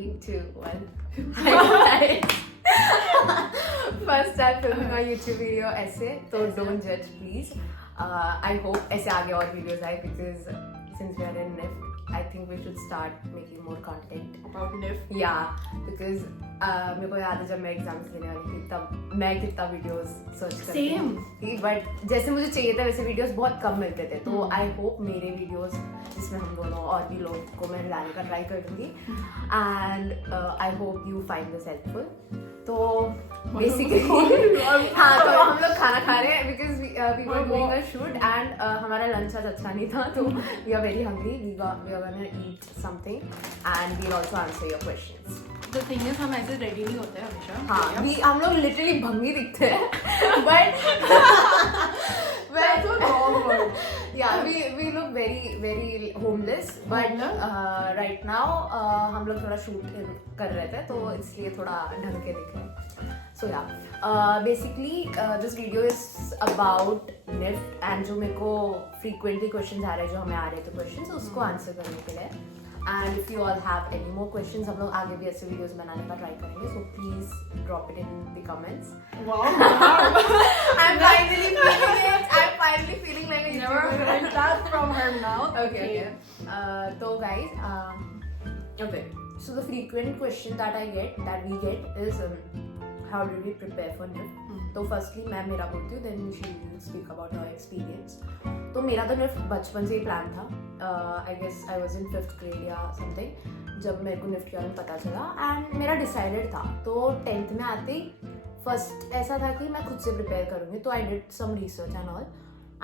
3, 2, 1. Hi guys. First time filming a YouTube video ऐसे, तो don't judge please. I hope ऐसे आगे और videos आए because since we are in NIF, I think we should start making more content about NIF. Yeah, because मेरे को याद है जब मैं एग्जाम्स देने वाली थी तब मैं कितना वीडियोस सर्च करती थी, बट जैसे मुझे चाहिए था वैसे वीडियोस बहुत कम मिलते थे. तो आई होप मेरे वीडियोस जिसमें हम दोनों और भी लोग को मैं लाने का ट्राई करूँगी and I hope you find this helpful. तो बेसिकली हाँ, तो हम लोग खाना खा रहे हैं because we were doing a shoot and हमारा लंच आज अच्छा नहीं था, तो we are very hungry. We are gonna eat something and we will also answer your questions. The thing is, हम ऐसे रेडी नहीं होते हैं हमेशा. हाँ, हम लोग लिटरली भंगी दिखते हैं but That's a wrong word. yeah, we look very homeless, but right now हम लोग थोड़ा शूट कर रहे थे तो इसलिए थोड़ा ढंग के दिख रहे हैं. So yeah, basically this video is about NIF and जो मेरे को frequently questions आ रहे हैं, जो हमें आ रहे थे questions उसको आंसर करने के लिए. And if you all have any more questions, हम लोग आगे भी ऐसे videos बनाने का try करेंगे, so please drop it in the comments. Wow. I'm finally feeling it. I'm finally feeling like a Never heard that from her mouth. Okay. So guys, okay. So the frequent question that we get is how do we prepare for NIF? तो firstly मैं मेरा बोलती हूँ, then she will speak about her experience. तो मेरा तो NIF बचपन से ही प्लान था. I guess I was in 5th grade या something जब मेरे को NIF के बारे में पता चला एंड मेरा डिसाइडेड था. तो 10th में आते ही फर्स्ट ऐसा था कि मैं खुद से प्रिपेयर करूँगी, तो I did some research and all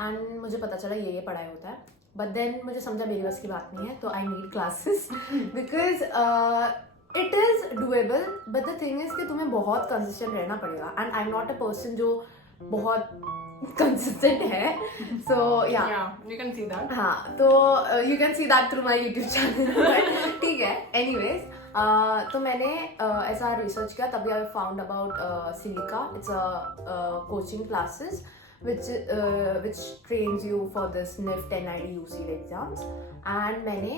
एंड मुझे पता चला ये पढ़ाई होता है. बट देन मुझे समझा मेरी बस की बात नहीं है, तो I need classes because it is doable. But the thing is कि तुम्हें बहुत कंसिस्टेंट रहना पड़ेगा and I am not a person जो बहुत कंसिस्टेंट है. सो या you can see that. हाँ, तो you can see that through my YouTube channel. ठीक है. एनीवेज तो मैंने ऐसा रिसर्च किया, तभी I found about silica. It's a coaching classes which trains you for this NIFT NID UCL exams. and मैंने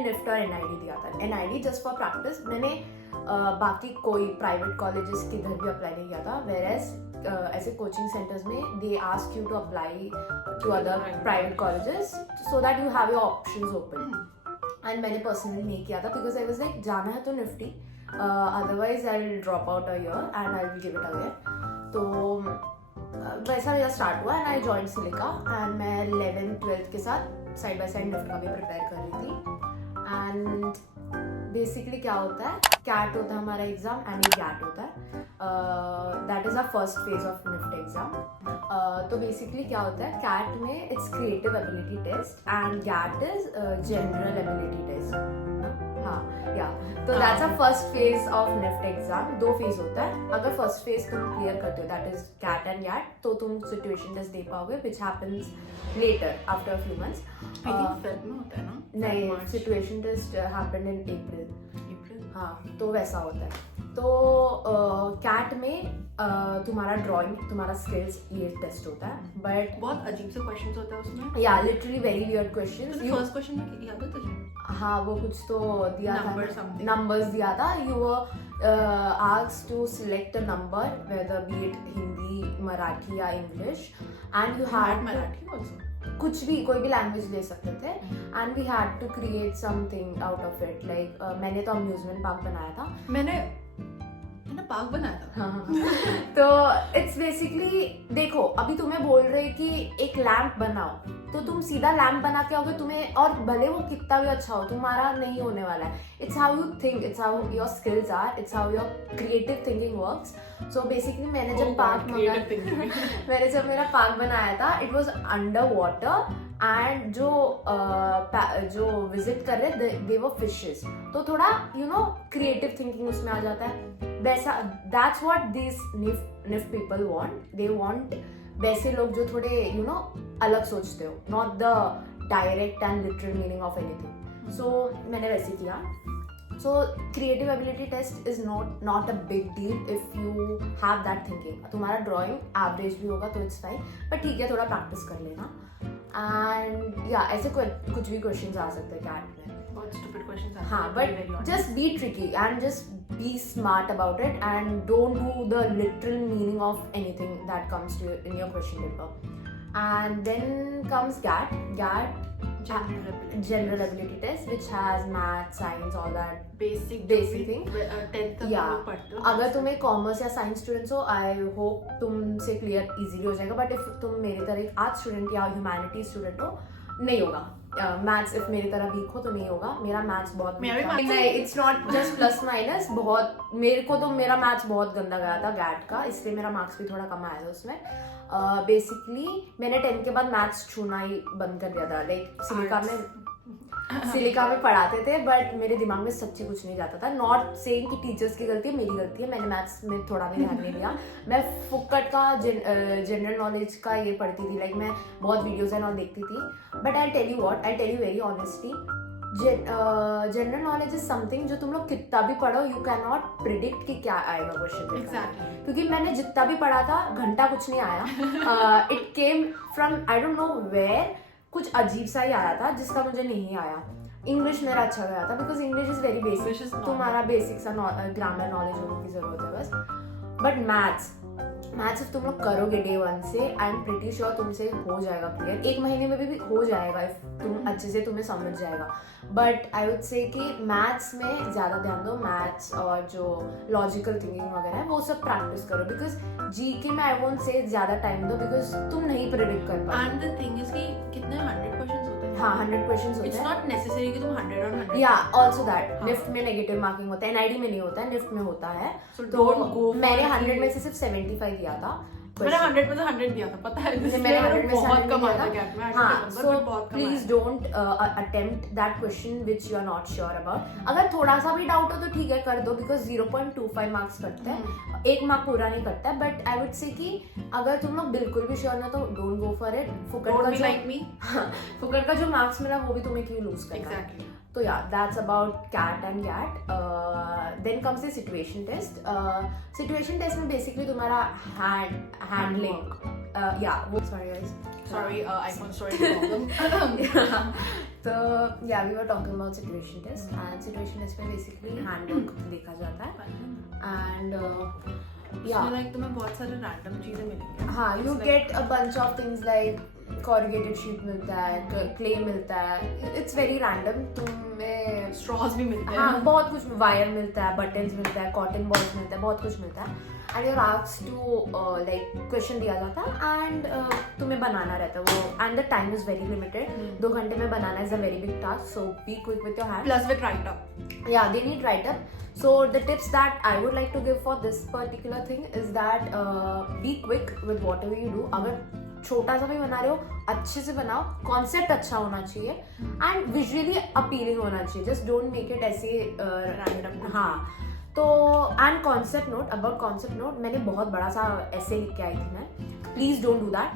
NIFT और NID दिया था. NID just for practice. मैंने बाकी कोई प्राइवेट कॉलेजेस किधर भी अप्लाई नहीं किया था, whereas ऐसे कोचिंग सेंटर्स में they ask you to apply to other private colleges so that you have your options open. and मैंने पर्सनली नहीं किया था because I was like जाना है तो Nifty, otherwise I will drop out a year and I will give it away. तो वैसा मेरा स्टार्ट हुआ and I join silica and मैं 11th 12th के साथ साइड बाय साइड निफ्ट का भी प्रिपेयर कर रही थी. एंड बेसिकली क्या होता है, कैट होता है हमारा एग्जाम एंड ये गैट होता है. That is a first phase of NIFT exam. तो बेसिकली क्या होता है, कैट में it's creative ability test and GAT is general ability test. हाँ या, तो that's a first phase of NIFT exam. 2 phase होता है. अगर फर्स्ट फेज तुम क्लियर करते हो, that is CAT and GAT, तो तुम सिचुएशन टेस्ट दे पाओगे which happens later after a few months. I think Feb में होता है ना? नहीं, सिचुएशन टेस्ट हैपेंड इन अप्रैल. हाँ, तो वैसा होता है. तो कैट में तुम्हारा ड्राइंग, तुम्हारा स्किल्स, ये टेस्ट होता है. बट बहुत अजीब से क्वेश्चंस होते हैं उसमें. या literally very weird questions. First question में याद है तुझे? हाँ, वो कुछ तो दिया था, नंबर्स दिया था. You were asked to select a number, whether be it Hindi, Marathi या English, and you had Marathi also, कुछ भी, कोई भी लैंग्वेज ले सकते थे. And we had to create something out of it. Like मैंने तो अम्यूजमेंट पार्क बनाया था. मैंने पार्क बनाया था. हाँ. तो इट्स बेसिकली, देखो अभी तुम्हें बोल रहे कि एक लैम्प बनाओ, तो तुम सीधा लैम्प बना के आओगे, तुम्हें और भले वो कितना भी अच्छा हो तुम्हारा नहीं होने वाला है. It's how you think, it's how your skills are, it's how your creative thinking works. So basically मैंने जब मैंने जब मेरा पार्क बनाया था, it was under water and जो विजिट कर रहे दे वर फिशेस. तो थोड़ा क्रिएटिव थिंकिंग उसमें आ जाता है. वैसा that's what this NIFT people want. They want वैसे लोग जो थोड़े अलग सोचते हो, not the direct and literal meaning of anything. So मैंने वैसे किया. So creative ability test is not a big deal if you have that thinking. तुम्हारा ड्राइंग एवरेज भी होगा तो इट्स फाइन, पर ठीक है, थोड़ा प्रैक्टिस कर लेना. एंड या ऐसे कुछ भी क्वेश्चंस आ सकते हैं कैट में. बहुत stupid questions आते हाँ, हैं, but to be very honest. just be tricky and just be smart about it and don't do the literal meaning of anything that comes to you in your question paper. And then comes GAT. General ability test, which has math, science, all that basic thing. 10th तक Yeah. लोग पढ़ते हो. अगर तुम्हें commerce या science students हो, I hope तुमसे clear easily हो जाएगा. बट इफ तुम मेरी तरह एक आर्ट स्टूडेंट या ह्यूमैनिटी स्टूडेंट हो, नहीं होगा. मैथ्स इफ मेरी तरह वीक हो तो नहीं होगा. मेरा मैथ्स बहुत it's not just plus minus. बहुत मेरे को तो मेरा मैथ्स बहुत गंदा गया था गैट का, इसलिए मेरा मार्क्स भी थोड़ा कम आया था उसमें. बेसिकली मैंने 10th के बाद मैथ्स छूना ही बंद कर दिया था. लाइक सिलिका में पढ़ाते थे बट मेरे दिमाग में सच्ची कुछ नहीं जाता था. नॉट सेइंग कि टीचर्स की गलती है, मेरी गलती है. मैंने मैथ्स में थोड़ा भी ध्यान नहीं दिया. मैं फुक्कट का जनरल नॉलेज का ये पढ़ती थी. लाइक मैं बहुत वीडियोज एंड ऑल देखती थी. But I tell you very honestly, general knowledge is something जो तुम लोग कितना भी पढ़ो, यू कैन नॉट प्रिडिक्ट कि क्या आएगा क्वेश्चन. Exactly. क्योंकि मैंने जितना भी पढ़ा था घंटा कुछ नहीं आया. It came from I don't know where. कुछ अजीब सा ही आया था जिसका मुझे नहीं आया. इंग्लिश मेरा अच्छा गया था because English is very basic. तुम्हारा बेसिक सा ग्रामर नॉलेज होने की जरूरत है बस. बट मैथ्स इफ तुम लोग करोगे डे 1 से, आई एम प्रिटी श्योर तुमसे हो जाएगा क्लियर. 1 महीने में भी हो जाएगा इफ तुम अच्छे से तुम्हें समझ जाएगा. बट आई वुड से कि मैथ्स में ज्यादा ध्यान दो. मैथ्स और जो लॉजिकल थिंकिंग वगैरह है वो सब प्रैक्टिस करो. बिकॉज जीके में आई वोंट से ज्यादा टाइम दो बिकॉज तुम नहीं प्रेडिक्ट कर पाओ. एंड द थिंग इज कि कितने 100 क्वेश्चंस होते हैं. हाँ, 100 क्वेश्चंस होते हैं. इट्स नॉट नेसेसरी कि तुम 100 और 100. या ऑल्सो दैट हाँ. निफ्ट में नेगेटिव मार्किंग होता है, एनआईडी में नहीं होता है, निफ्ट में होता है. So तो don't go for मैंने it. 100 में से सिर्फ 75 किया था. मैंने 100 में से 100 दिया था, पता है. मैंने 100 में से बहुत 100 कम दिया आया था था. गैप में. हाँ, so बहुत कम please don't attempt that question which you are not sure about. अगर थोड़ा सा भी डाउट हो तो ठीक है कर दो बिकॉज 0.25 मार्क्स कटते हैं. 1 मार्क पूरा नहीं कटता है. बट आई वुड से कि अगर तुम लोग बिल्कुल भी श्योर ना तो डोंट गो फॉर इट. फुकट का जो मार्क्स मिला वो भी तुम्हें क्यों लूज करना है. Exactly. तो yeah that's about CAT and GAT. Then comes the situation test. Situation test में बेसिकली तुम्हारा हैंडलिंग या वो sorry guys iPhone storage problem. तो yeah we were talking about situation test. And situation test में basically handwork देखा जाता है. And या लाइक तुम्हें बहुत सारे रैंडम चीजें मिलेंगी. हाँ, you get a bunch of things like corrugated sheet मिलता है, क्ले मिलता है. It's very random. तुम्हें स्ट्रॉज भी मिलते हैं. हाँ, बहुत कुछ. वायर मिलता है, बटन्स मिलता है, कॉटन बॉल्स मिलता है, बहुत कुछ मिलता है. And you're asked to like question दिया जाता है एंड तुम्हें बनाना रहता है वो. And the time is very limited. 2 घंटे में बनाना is a very big task. So be quick with your hand. Plus with write up. Yeah, they need write-up. So the tips that I would like to give for this particular thing is that be quick with whatever you do. अगर छोटा सा भी बना रहे हो अच्छे से बनाओ. कॉन्सेप्ट अच्छा होना चाहिए एंड विजुअली अपीलिंग होना चाहिए. जस्ट डोंट मेक इट ऐसे रैंडम. हाँ, तो and concept note. About concept note, मैंने बहुत बड़ा सा ऐसे लिख के आई थी मैं. Please don't do that.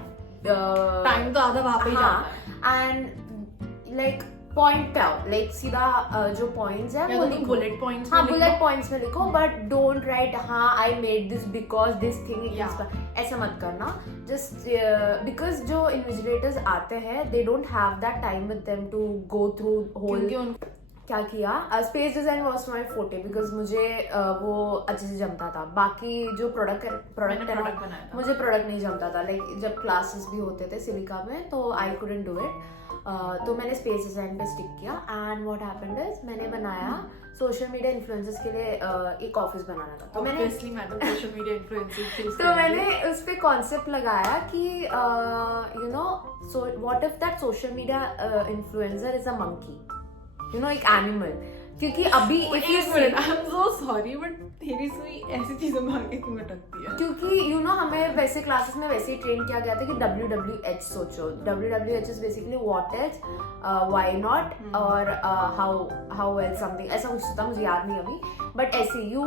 Time तो आधा वहां पे ही जाता है. एंड लाइक पॉइंट पे आओ. लाइक सीधा जो पॉइंट्स है वो लिखो. Bullet points. हाँ, बुलेट पॉइंट्स में लिखो. बट डोंट राइट हाँ I made this because this thing. ऐसा मत करना. जस्ट बिकॉज जो इन्विजिलेटर्स आते हैं they don't have that time with them to go through whole. क्या किया, स्पेस डिजाइन वॉज माई फोटे बिकॉज मुझे वो अच्छे से जमता था. बाकी जो प्रोडक्ट है मुझे प्रोडक्ट नहीं जमता था. लाइक जब क्लासेस भी होते थे सिलिका में तो आई कुडंट डू इट. तो मैंने स्पेस डिजाइन पे स्टिक किया. एंड व्हाट हैपेंड इज मैंने बनाया सोशल मीडिया इन्फ्लुएंसर्स के लिए एक ऑफिस बनाना था. तो मैंने सोशल मीडिया इन्फ्लुएंसर्स तो मैंने उस पे कॉन्सेप्ट लगाया कि you know so what if that social media influencer is a monkey. You know, एक एनिमल. क्योंकि अभी if you I am so sorry but तेरी सुई ऐसी चीजों में आके क्यों अटकती है. क्योंकि यू नो हमें वैसे क्लासेस में वैसे ही ट्रेन किया गया था कि WWH सोचो. WWH is basically what is, why not और हाउ एल्स समथिंग ऐसा कुछ था. मुझे याद नहीं अभी. बट ऐसे you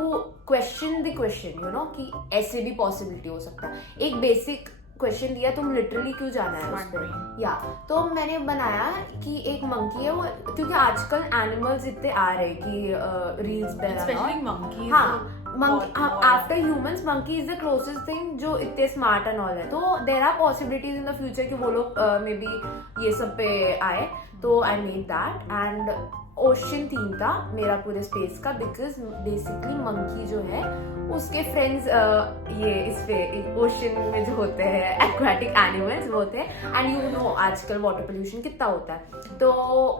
question the question you know कि ऐसे भी पॉसिबिलिटी हो सकता है. एक बेसिक क्वेश्चन दिया, तुम लिटरली क्यों जाना है उस पर. या तो मैंने बनाया कि एक मंकी है वो. क्योंकि आजकल एनिमल्स इतने आ रहे कि रील्स पे. Specially monkey. हाँ, after humans monkey is the closest thing जो इतने स्मार्ट एंड ऑल है. तो there are possibilities in the future कि वो लोग मे बी ये सब पे आए. तो I made that. And ocean theme था मेरा पूरे स्पेस का, बिकॉज बेसिकली मंकी जो है उसके फ्रेंड्स ये इस पे ओशन में जो होते हैं एक्वाटिक एनिमल्स वो होते हैं, एंड यू नो आजकल वाटर पोल्यूशन कितना होता है, तो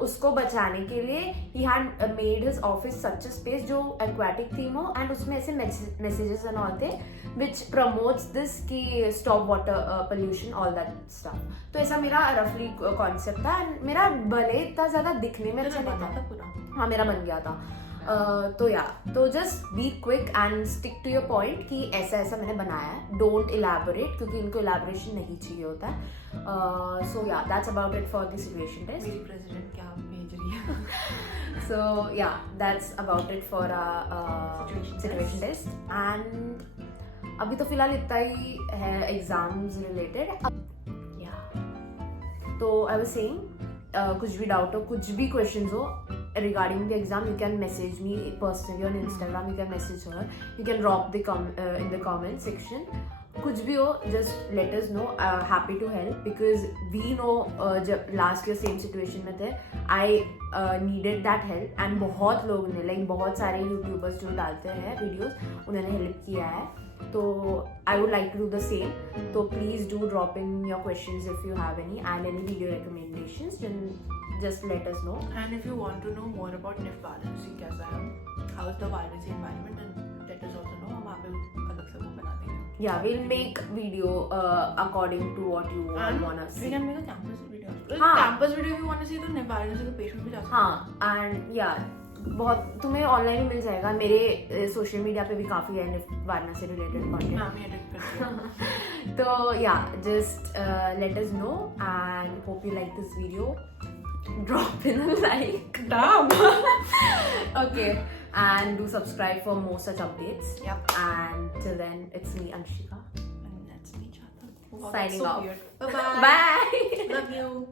उसको बचाने के लिए he had made his office such a space जो एक्वाटिक थीम हो, एंड उसमें ऐसे मैसेजेस एंड ऑल थे विच प्रमोट्स दिस कि stop water pollution all that stuff. तो ऐसा मेरा रफली कॉन्सेप्ट था, एंड मेरा भले इतना ज्यादा दिखने में अच्छा नहीं था पूरा। हाँ मेरा बन गया था। तो या तो just be quick and stick to your point कि ऐसा ऐसा मैंने बनाया है, डोंट इलैबोरेट क्योंकि इनको इलैबोरेशन नहीं चाहिए होता है। So yeah that's about it for the situation test. मेरी प्रेसिडेंट क्या भेज रही है। So yeah, that's about it for situation test. And अभी तो फिलहाल इतना ही है एग्जाम्स रिलेटेड। तो आई वाज सेइंग कुछ भी डाउट हो, कुछ भी क्वेश्चंस हो regarding the exam, you can message me personally on Instagram, you can message her, you can drop in the comment section. कुछ भी हो just let us know, happy to help because we know जब last year same situation में थे I needed that help and बहुत लोग ने like बहुत सारे यूट्यूबर्स जो डालते हैं वीडियोस उन्होंने हेल्प किया है, तो I would like to do the same. So please do drop in your questions if you have any and any video recommendations, then just let us know. And if you want to know more about NIF balancing कैसा है, how is the vibrancy environment, then let us also know. हम वहाँ पे अलग से वो बना देंगे. Yeah, we'll make video according to what you want us. We can make a campus video. हाँ. Campus video if you want to see तो NIF balancing के पेज में भी जा सकते हैं. हाँ and yeah, बहुत तुम्हें ऑनलाइन मिल जाएगा, मेरे सोशल मीडिया पे भी काफी है निफ वारना से रिलेटेड कंटेंट। मैं भी एडिट करती हूँ। तो या just let us know and hope you like this video, drop in a like. Damn. Okay, and do subscribe for more such updates. Yep. And till then, it's me Anshika And that's me, Chata. signing off. Bye bye. Bye. Love you.